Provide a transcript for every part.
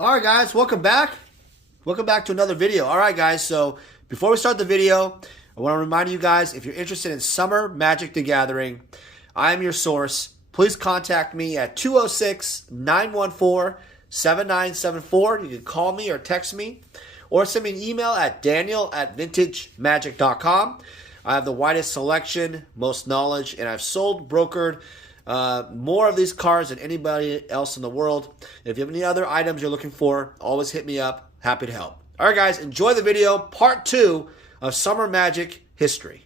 All right, guys, welcome back. Welcome back to another video. All right, guys, so before we start the video, I want to remind you guys, if you're interested in Summer Magic the Gathering, I am your source. Please contact me at 206-914-7974. You can call me or text me, or send me an email at daniel@vintagemagic.com. I have the widest selection, most knowledge, and I've sold, brokered, more of these cards than anybody else in the world. If you have any other items you're looking for, always hit me up. Happy to help. All right, guys, enjoy the video, part 2 of Summer Magic history.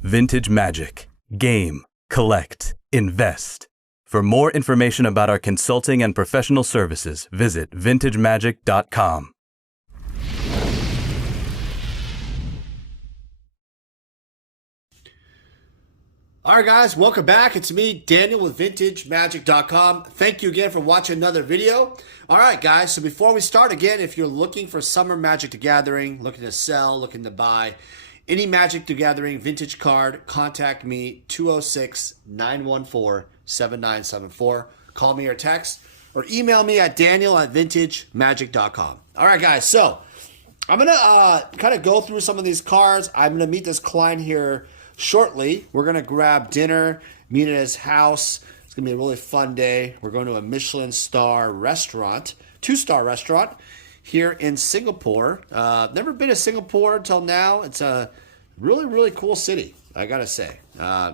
Vintage Magic. Game, collect, invest. For more information about our consulting and professional services, visit vintagemagic.com. All right, guys, welcome back. It's me, Daniel, with VintageMagic.com. Thank you again for watching another video. All right, guys, so before we start, again, if you're looking for Summer Magic the Gathering, looking to sell, looking to buy any Magic the Gathering vintage card, contact me, 206-914-7974. Call me or text, or email me at daniel@vintagemagic.com. All right, guys, so I'm going to kind of go through some of these cards. I'm going to meet this client here shortly. We're going to grab dinner, meet at his house. It's going to be a really fun day. We're going to a Michelin star restaurant, 2-star restaurant here in Singapore. Never been to Singapore until now. It's a really, really cool city, I got to say.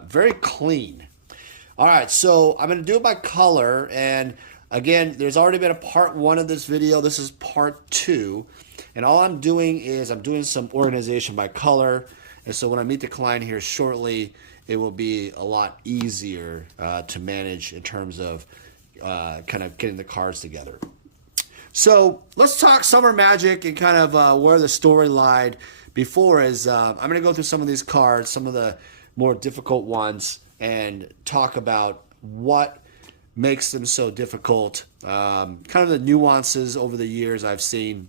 Very clean. All right, so I'm going to do it by color. And again, there's already been a part 1 of this video. This is part 2. And all I'm doing is I'm doing some organization by color. And so when I meet the client here shortly, it will be a lot easier to manage in terms of kind of getting the cards together. So let's talk Summer Magic and kind of where the story lied before is I'm going to go through some of these cards, some of the more difficult ones, and talk about what makes them so difficult, kind of the nuances over the years I've seen.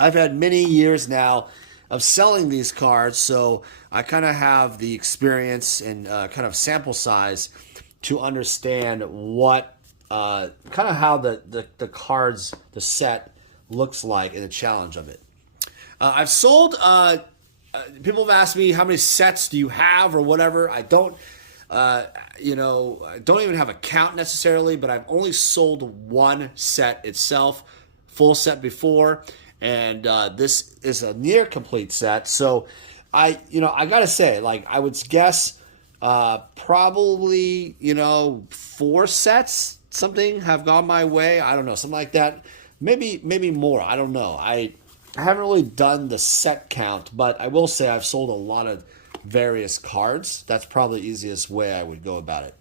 I've had many years now of selling these cards, so I kind of have the experience and kind of sample size to understand what kind of how the cards, the set looks like and the challenge of it. I've sold, people have asked me how many sets do you have or whatever. I don't, I don't even have a count necessarily, but I've only sold one set itself, full set before. And this is a near complete set. So I gotta say, like, I would guess probably 4 sets something have gone my way. I don't know, something like that. Maybe more. I don't know. I haven't really done the set count, but I will say I've sold a lot of various cards. That's probably the easiest way I would go about it.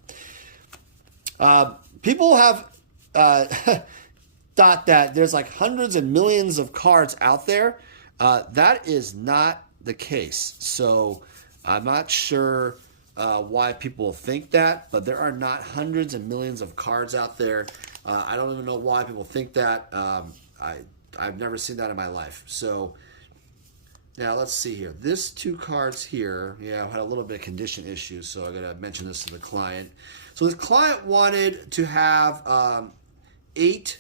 People have thought that there's like hundreds and millions of cards out there. That is not the case. So I'm not sure why people think that, but there are not hundreds and millions of cards out there. I don't even know why people think that. I've never seen that in my life. So now let's see here. This 2 cards here, yeah, I had a little bit of condition issues, so I gotta mention this to the client. So this client wanted to have 8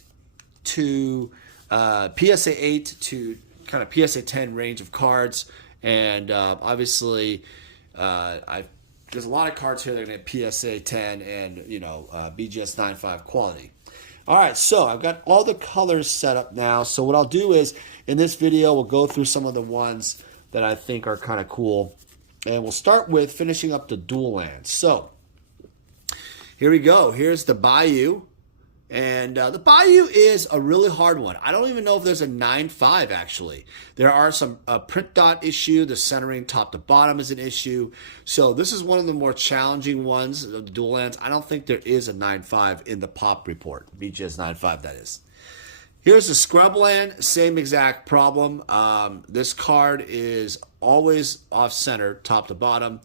to PSA 8 to kind of PSA 10 range of cards, and obviously there's a lot of cards here that are going to get PSA 10 and BGS 9.5 quality. All right, so I've got all the colors set up now. So what I'll do is in this video we'll go through some of the ones that I think are kind of cool, and we'll start with finishing up the dual lands. So here we go. Here's the Bayou. And the Bayou is a really hard one. I don't even know if there's a 9.5 actually. There are some print dot issue. The centering top to bottom is an issue. So this is one of the more challenging ones of the dual lands. I don't think there is a 9.5 in the pop report. BGS 9.5 that is. Here's the scrub land. Same exact problem. This card is always off center top to bottom.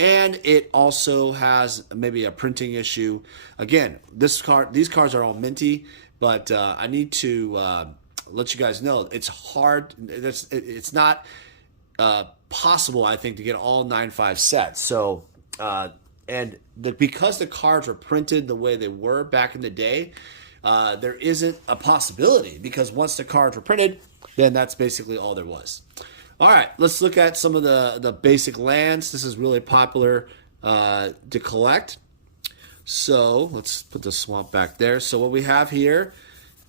And it also has maybe a printing issue. Again, these cards are all minty, but I need to let you guys know it's hard. It's not possible, I think, to get all 9.5 sets. So because the cards were printed the way they were back in the day, there isn't a possibility, because once the cards were printed, then that's basically all there was. All right, let's look at some of the basic lands. This is really popular to collect. So let's put the swamp back there. So what we have here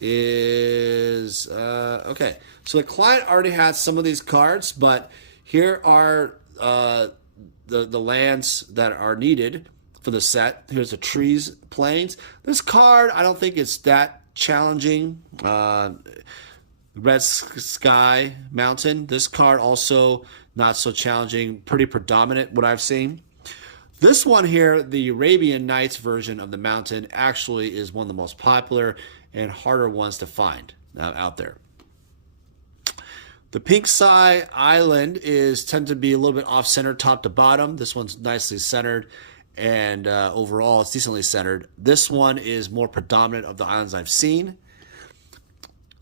is, okay. So the client already has some of these cards, but here are the lands that are needed for the set. Here's the trees, plains. This card, I don't think it's that challenging. Red Sky Mountain. This card also not so challenging, pretty predominant what I've seen. This one here, the Arabian Nights version of the mountain, actually is one of the most popular and harder ones to find out there. The Pink Sky Island tend to be a little bit off-center top to bottom. This one's nicely centered, and overall it's decently centered. This one is more predominant of the islands I've seen.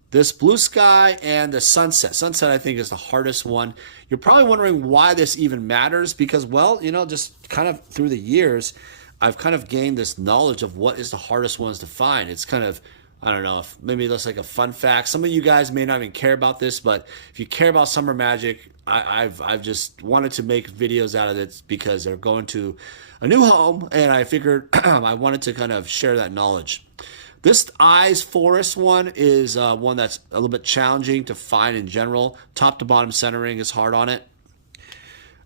This Blue Sky and the Sunset. Sunset, I think, is the hardest one. You're probably wondering why this even matters, because, well, you know, just kind of through the years, I've kind of gained this knowledge of what is the hardest ones to find. It's kind of, I don't know, if maybe that's like a fun fact. Some of you guys may not even care about this, but if you care about Summer Magic, I've just wanted to make videos out of it because they're going to a new home, and I figured I wanted to kind of share that knowledge. This Eyes Forest one is one that's a little bit challenging to find in general. Top to bottom centering is hard on it.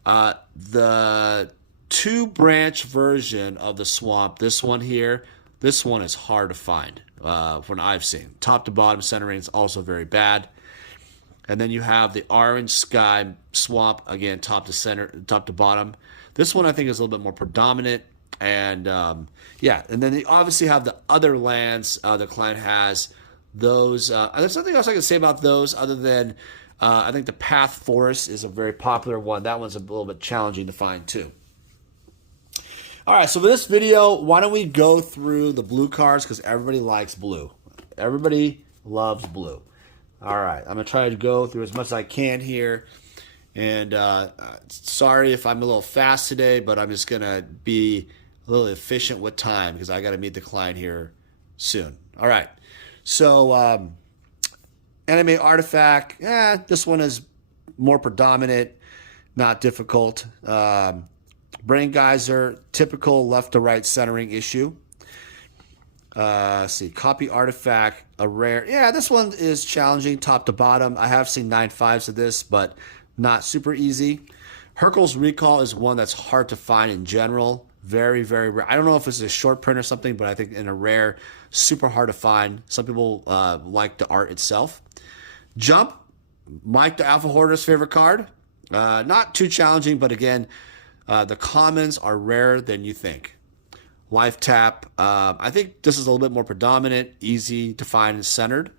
The 2-branch version of the swamp, this one here, this one is hard to find from what I've seen. Top to bottom centering is also very bad. And then you have the Orange Sky Swamp, again, top to bottom. This one I think is a little bit more predominant. And yeah, and then they obviously have the other lands the client has. Those there's nothing else I can say about those other than I think the Path Forest is a very popular one. That one's a little bit challenging to find too. All right, so for this video, why don't we go through the blue cards, because everybody likes blue. Everybody loves blue. All right, I'm gonna try to go through as much as I can here. And sorry if I'm a little fast today, but I'm just gonna be a little efficient with time because I got to meet the client here soon. All right. So Anime Artifact, this one is more predominant, not difficult. Brain Geyser, typical left to right centering issue. Let's see, Copy Artifact, a rare. Yeah, this one is challenging top to bottom. I have seen 9/5s of this, but not super easy. Hercule's Recall is one that's hard to find in general. Very, very rare. I don't know if it's a short print or something, but I think in a rare, super hard to find. Some people like the art itself. Jump, Mike the Alpha Hoarder's favorite card. Not too challenging, but again, the commons are rarer than you think. Life Tap, I think this is a little bit more predominant, easy to find and centered.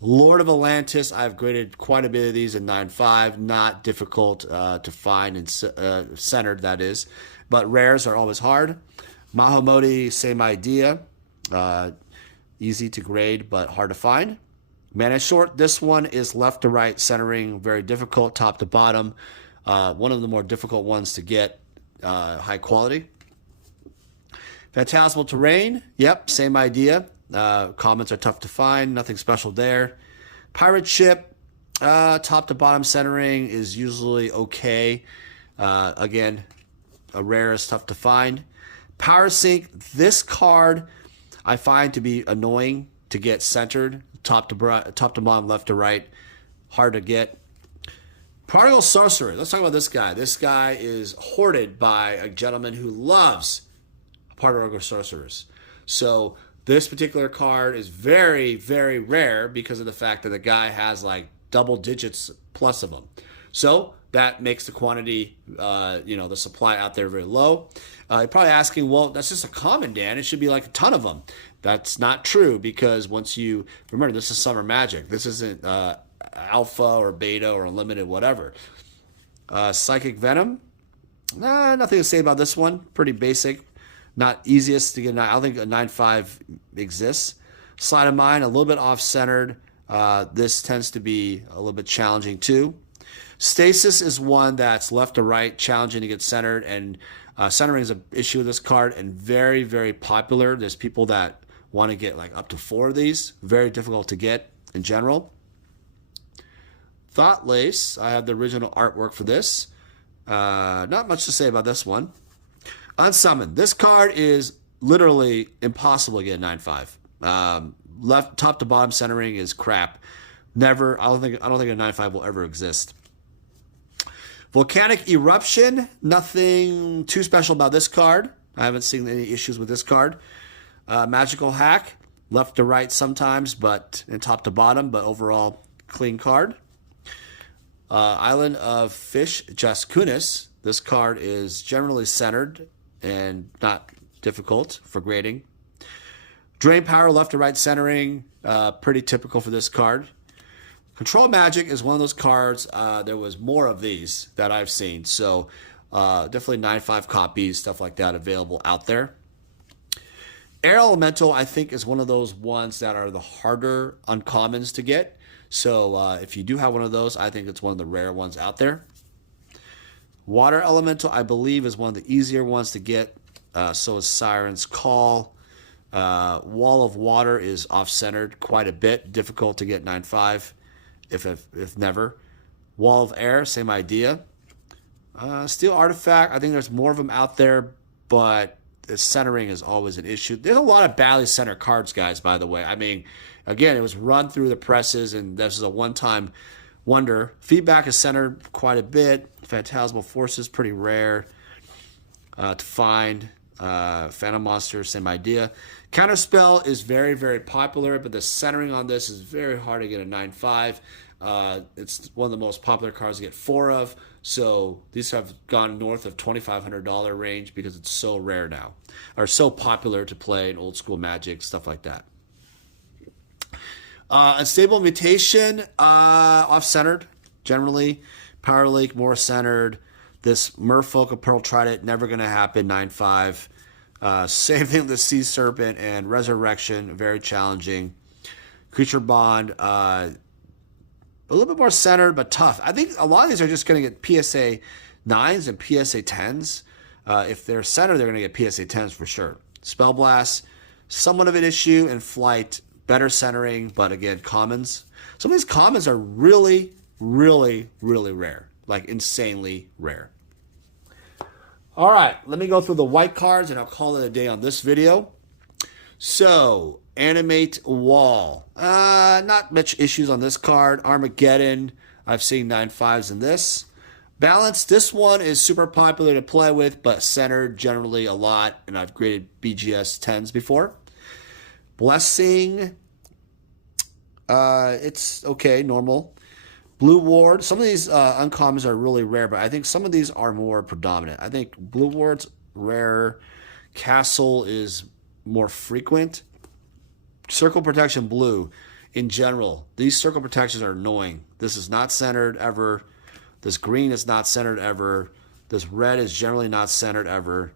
Lord of Atlantis, I've graded quite a bit of these in 9/5, not difficult to find and centered, that is. But rares are always hard. Mahamoti, same idea. Easy to grade, but hard to find. Mana Short, this one is left to right centering, very difficult, top to bottom. One of the more difficult ones to get, high quality. Phantasmal Terrain, yep, same idea. Comments are tough to find, nothing special there. Pirate Ship, top to bottom centering is usually okay. Again, a rare is tough to find. Power Sync, this card I find to be annoying to get centered, top to bottom, left to right, hard to get. Prodigal Sorcerer, let's talk about this guy. This guy is hoarded by a gentleman who loves Prodigal Sorcerers. So this particular card is very, very rare because of the fact that the guy has like double digits plus of them. So that makes the quantity, the supply out there very low. You're probably asking, well, that's just a common, Dan. It should be like a ton of them. That's not true, because once you remember, this is Summer Magic. This isn't alpha or beta or unlimited, whatever. Psychic Venom, nothing to say about this one. Pretty basic, not easiest to get. I don't think a 9/5 exists. Sleight of Mind, a little bit off-centered. This tends to be a little bit challenging too. Stasis is one that's left to right, challenging to get centered, and Centering is an issue with this card and very, very popular. There's people that want to get like up to 4 of these. Very difficult to get in general. Thought Lace. I have the original artwork for this. Not much to say about this one. Unsummoned. This card is literally impossible to get 9/5. Left top to bottom centering is crap. Never. I don't think a 9/5 will ever exist. Volcanic Eruption. Nothing too special about this card. I haven't seen any issues with this card. Magical Hack. Left to right sometimes, but in top to bottom, but overall clean card. Island of Fish Jaskunis. This card is generally centered and not difficult for grading. Drain Power, left to right centering, pretty typical for this card. Control Magic is one of those cards. There was more of these that I've seen, so definitely 9/5 copies, stuff like that available out there. Air Elemental, I think, is one of those ones that are the harder uncommons to get. So if you do have one of those, I think it's one of the rare ones out there. Water Elemental, I believe, is one of the easier ones to get. So is Siren's Call. Wall of Water is off-centered quite a bit. Difficult to get 9/5, if never. Wall of Air, same idea. Steel Artifact, I think there's more of them out there, but the centering is always an issue. There's a lot of badly centered cards, guys, by the way. I mean, again, it was run through the presses, and this is a one-time wonder. Feedback is centered quite a bit. Phantasmal Forces, pretty rare to find. Phantom Monster, same idea. Counterspell is very, very popular, but the centering on this is very hard to get a 9/5. It's one of the most popular cards to get 4 of. So these have gone north of $2,500 range because it's so rare now, or so popular to play in old school Magic, stuff like that. Unstable Mutation, off-centered, generally. Power Leak, more centered. This Merfolk of Pearl Trident, never going to happen, 9/5. Same thing with the Sea Serpent and Resurrection, very challenging. Creature Bond, a little bit more centered, but tough. I think a lot of these are just going to get PSA 9s and PSA 10s. If they're centered, they're going to get PSA 10s for sure. Spell Blast, somewhat of an issue. And Flight, better centering, but again, commons. Some of these commons are really, really, really rare. Like insanely rare. All right, let me go through the white cards and I'll call it a day on this video. So, Animate Wall. Not much issues on this card. Armageddon. I've seen 9/5s in this. Balance. This one is super popular to play with, but centered generally a lot. And I've graded BGS 10s before. Blessing. It's okay, normal. Blue Ward. Some of these uncommons are really rare, but I think some of these are more predominant. I think Blue Ward's rare. Castle is more frequent. Circle Protection Blue, in general, these circle protections are annoying. This is not centered ever. This green is not centered ever. This red is generally not centered ever.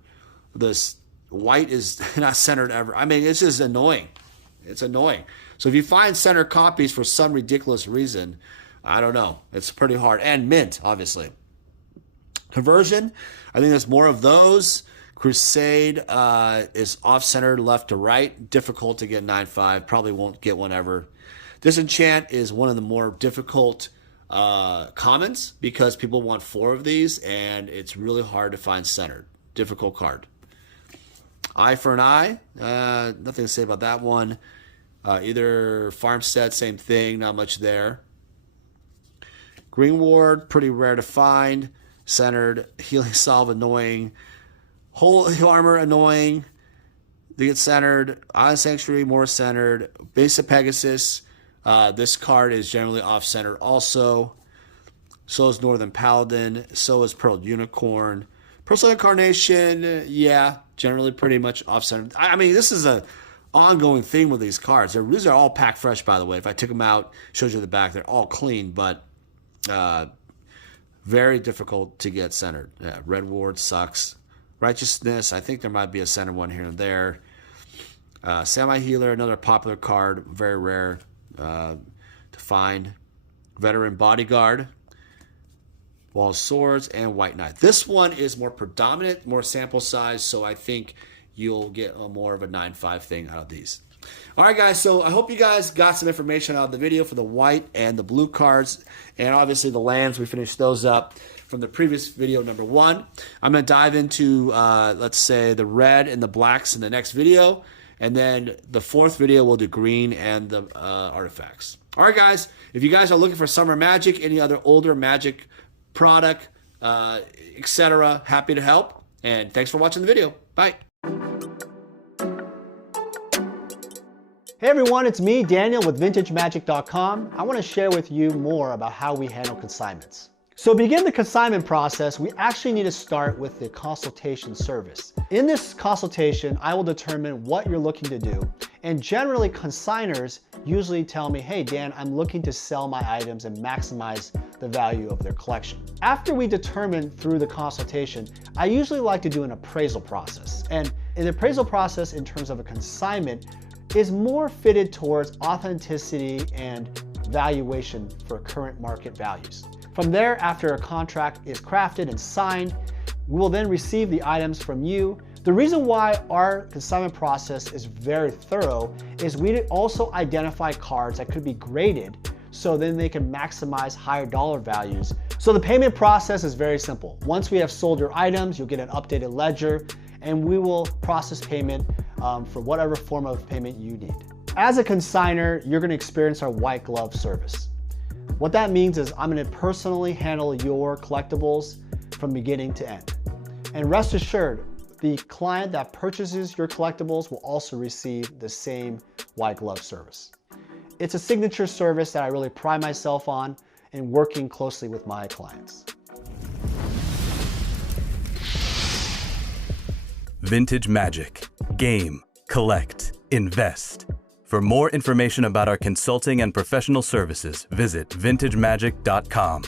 This white is not centered ever. I mean, it's just annoying. It's annoying. So if you find centered copies for some ridiculous reason, I don't know. It's pretty hard. And mint, obviously. Conversion, I think there's more of those. Crusade is off-centered left to right. Difficult to get 9/5. Probably won't get one ever. Disenchant is one of the more difficult commons because people want 4 of these, and it's really hard to find centered. Difficult card. Eye for an Eye. Nothing to say about that one. Either Farmstead, same thing. Not much there. Green Ward, pretty rare to find. Centered. Healing Salve, annoying. Holy Armor, annoying. They get centered. Island Sanctuary, more centered. Base of Pegasus. This card is generally off-centered also. So is Northern Paladin. So is Pearl Unicorn. Personal Incarnation, yeah, generally pretty much off-centered. I mean, this is a ongoing thing with these cards. These are all packed fresh, by the way. If I took them out, shows you the back, they're all clean, but very difficult to get centered. Yeah, Red Ward sucks. Righteousness, I think there might be a center one here and there. Semi Healer, another popular card, very rare to find. Veteran Bodyguard. Wall Swords, and White Knight. This one is more predominant, more sample size, so I think you'll get a more of a 9.5 thing out of these. All right, guys, so I hope you guys got some information out of the video for the white and the blue cards, and obviously the lands. We finished those up from the previous video, number 1. I'm going to dive into, let's say, the red and the blacks in the next video, and then the 4th video we'll do green and the artifacts. All right, guys, if you guys are looking for summer Magic, any other older Magic product, etc., happy to help, and thanks for watching the video. Bye. Hey everyone, it's me, Daniel with VintageMagic.com. I want to share with you more about how we handle consignments. So to begin the consignment process, we actually need to start with the consultation service. In this consultation, I will determine what you're looking to do. And generally, consigners usually tell me, hey Dan, I'm looking to sell my items and maximize the value of their collection. After we determine through the consultation, I usually like to do an appraisal process. And an appraisal process in terms of a consignment is more fitted towards authenticity and valuation for current market values. From there, after a contract is crafted and signed, we will then receive the items from you. The reason why our consignment process is very thorough is we also identify cards that could be graded so then they can maximize higher dollar values. So the payment process is very simple. Once we have sold your items, you'll get an updated ledger and we will process payment for whatever form of payment you need. As a consigner, you're going to experience our white glove service. What that means is I'm going to personally handle your collectibles from beginning to end. And rest assured, the client that purchases your collectibles will also receive the same white glove service. It's a signature service that I really pride myself on in working closely with my clients. Vintage Magic. Game, collect, invest. For more information about our consulting and professional services, visit vintagemagic.com.